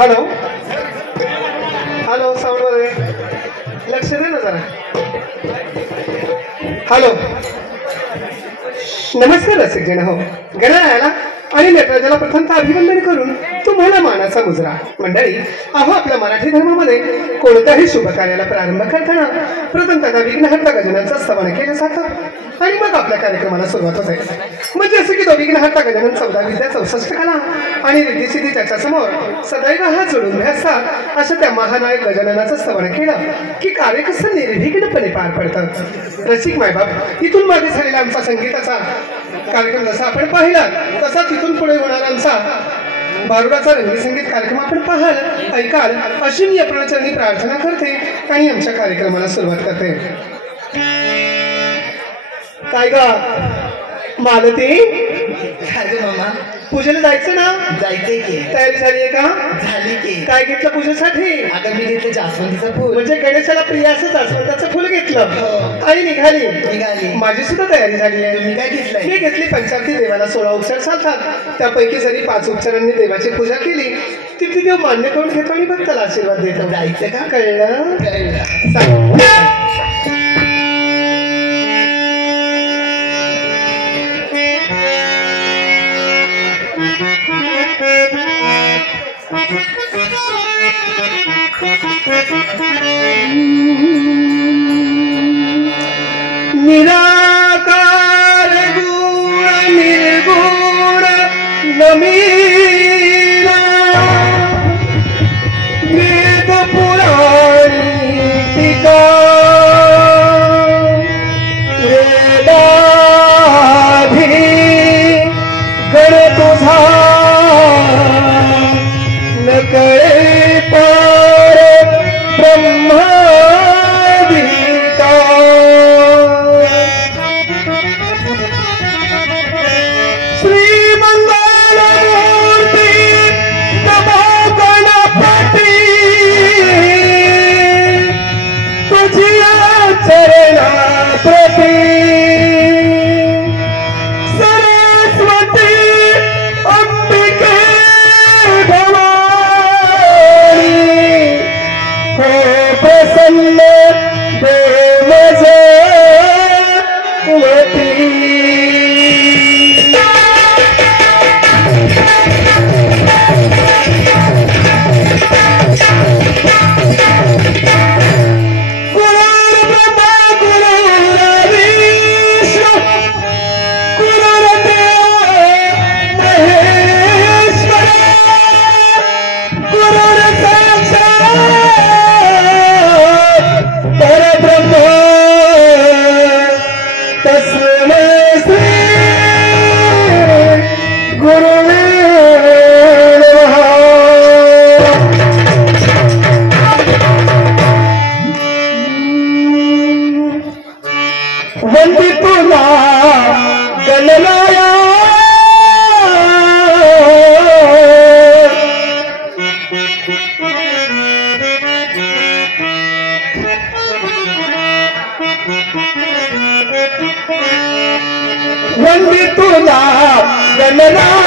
Hello hello sound मध्ये लक्ष दे ना जरा. हॅलो नमस्कार रसिक जन हो गणरायाला आणि नटराजाला प्रथमतः अभिवंदन करून तुम्हाला मानाचा मुजरा. मंडळी अहो आपल्या मराठी धर्मामध्ये कोणत्याही शुभ कार्याला प्रारंभ करताना प्रथम त्यांना विघ्नहर्ता गजाननचं स्तवन केलं जातं आणि मग आपल्या कार्यक्रमाला सुरुवात होते. म्हणजे असं की तो विघ्नहर्ता गजानन 14 विद्या 64 कला आणि रिद्धिसिद्धी त्याच्यासमोर सदैव हात जोडून उभे असतात. असं त्या महानायक गजाननाचं स्तवन केलं की कार्य कसं निर्विघ्नपणे पार पडतं. रसिक मायबाप इथून मागे झालेला आमचा संगीताचा कार्यक्रम जसा आपण पाहिला तसा तिथून पुढे होणारा आमचा भारुडाचा रंगसंगीत कार्यक्रम आपण पाहाल ऐकाल अशी मी आपणाचरणी प्रार्थना करते आणि आमच्या कार्यक्रमाला सुरुवात करते. काय ग मालती मामा पूजेला जायचं ना? जायचंय की. तयारी झाली आहे का? झाली की. काय घेतलं पूजेसाठी? आता मी घेतलं जास्वंदीचं फुल. म्हणजे गणेशाला प्रिय असं जास्वंदाचं फुल घेतलं आणि निघाली. माझी सुद्धा तयारी झाली आहे. मी काय घेतलंय? मी घेतली पंचावती. देवाला 16 उपचार चालतात त्यापैकी जरी 5 उपचारांनी देवाची पूजा केली तिथे देव मान्य करून घेतो आणि भक्ताला आशीर्वाद देतो. जायचं का? कळलं? निराकार गुण निर्गुण नमीना वेद पुराणी टीका वेदाधी गण तुझा न कळे पार ब्रह्मा गणराया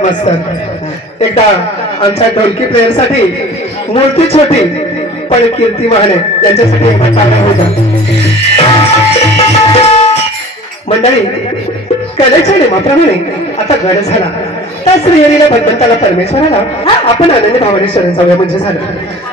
हेडमास्तर एकदा आमच्या ढोलकी प्लेअर साठी मूर्ती छोटी पण कीर्ती महाने यांच्यासाठी एकदा टाळ्या होता. मंडळी कलेच्या नियमाप्रमाणे आता गड झाला त्या श्रीहरीला भगवंताला परमेश्वराला आपण अनन्य भावाने शरण जाऊया म्हणजे झालं.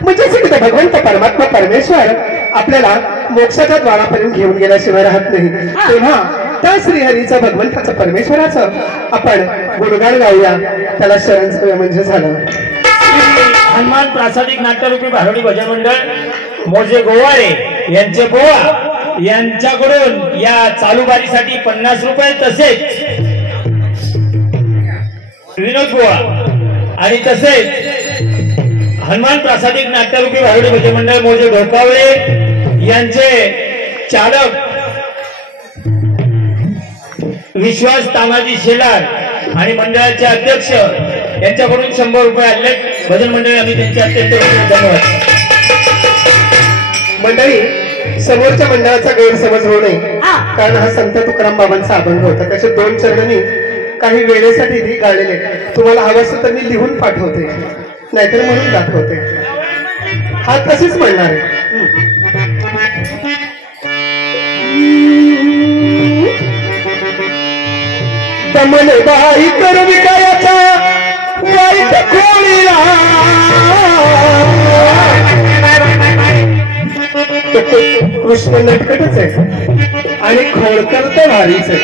म्हणजे सिद्ध भगवंत परमात्मा परमेश्वर आपल्याला मोक्षाच्या द्वारापर्यंत घेऊन गेल्याशिवाय राहत नाही. तेव्हा त्या श्रीहरीचं भगवंताचं परमेश्वराचं आपण गुणगान गाऊया त्याला शरण जाऊया म्हणजे झालं. हनुमान प्रासादिक नाट्यरूपी भारुडी भजन मंडळ मोजे गोवारे यांचे बोवा यांच्याकडून या चालू बारीसाठी 50 रुपये तसेच विनोद बुवा आणि तसेच हनुमान प्रासादिक नाट्यरूपी भारुडी भजन मंडळ मोजे ढोकावळे यांचे चालक विश्वास तानाजी शेलार आणि मंडळाचे अध्यक्ष यांच्याकडून 100 रुपये आले. भजन मंडळी आम्ही त्यांचे अत्यंत धन्यवाद. मंडळी समोरच्या मंडळाचा गैरसमज होऊ नये कारण हा संत तुकाराम बाबांचा अभंग होता. त्याचे 2 चरणी काही वेळेसाठी गाळलेले तुम्हाला हवं असेल तर मी लिहून पाठवते नाहीतर म्हणून दाखवते. हा तशीच म्हणणार आहे. तमने बाई कर विकायाचा वाईट खोळीला कृष्ण नटकटच आहे आणि खोडकर तर भारीच आहे.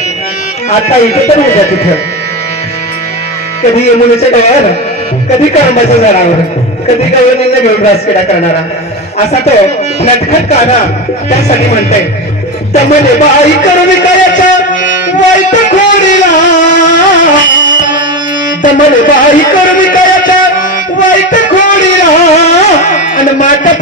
आता इथं तर उद्या तिथं कधी यमुनेच्या डोळ्यावर कधी कळंबाच्या झाडावर कधी गवळणींना घेऊन रासकेडा करणारा असा तो नटखट काना त्यासाठी म्हणताय तमने बाई कर विकायाचा वाईट खोडीला तमने बाई कर विकायाचा वाईट खोडीला आणि माता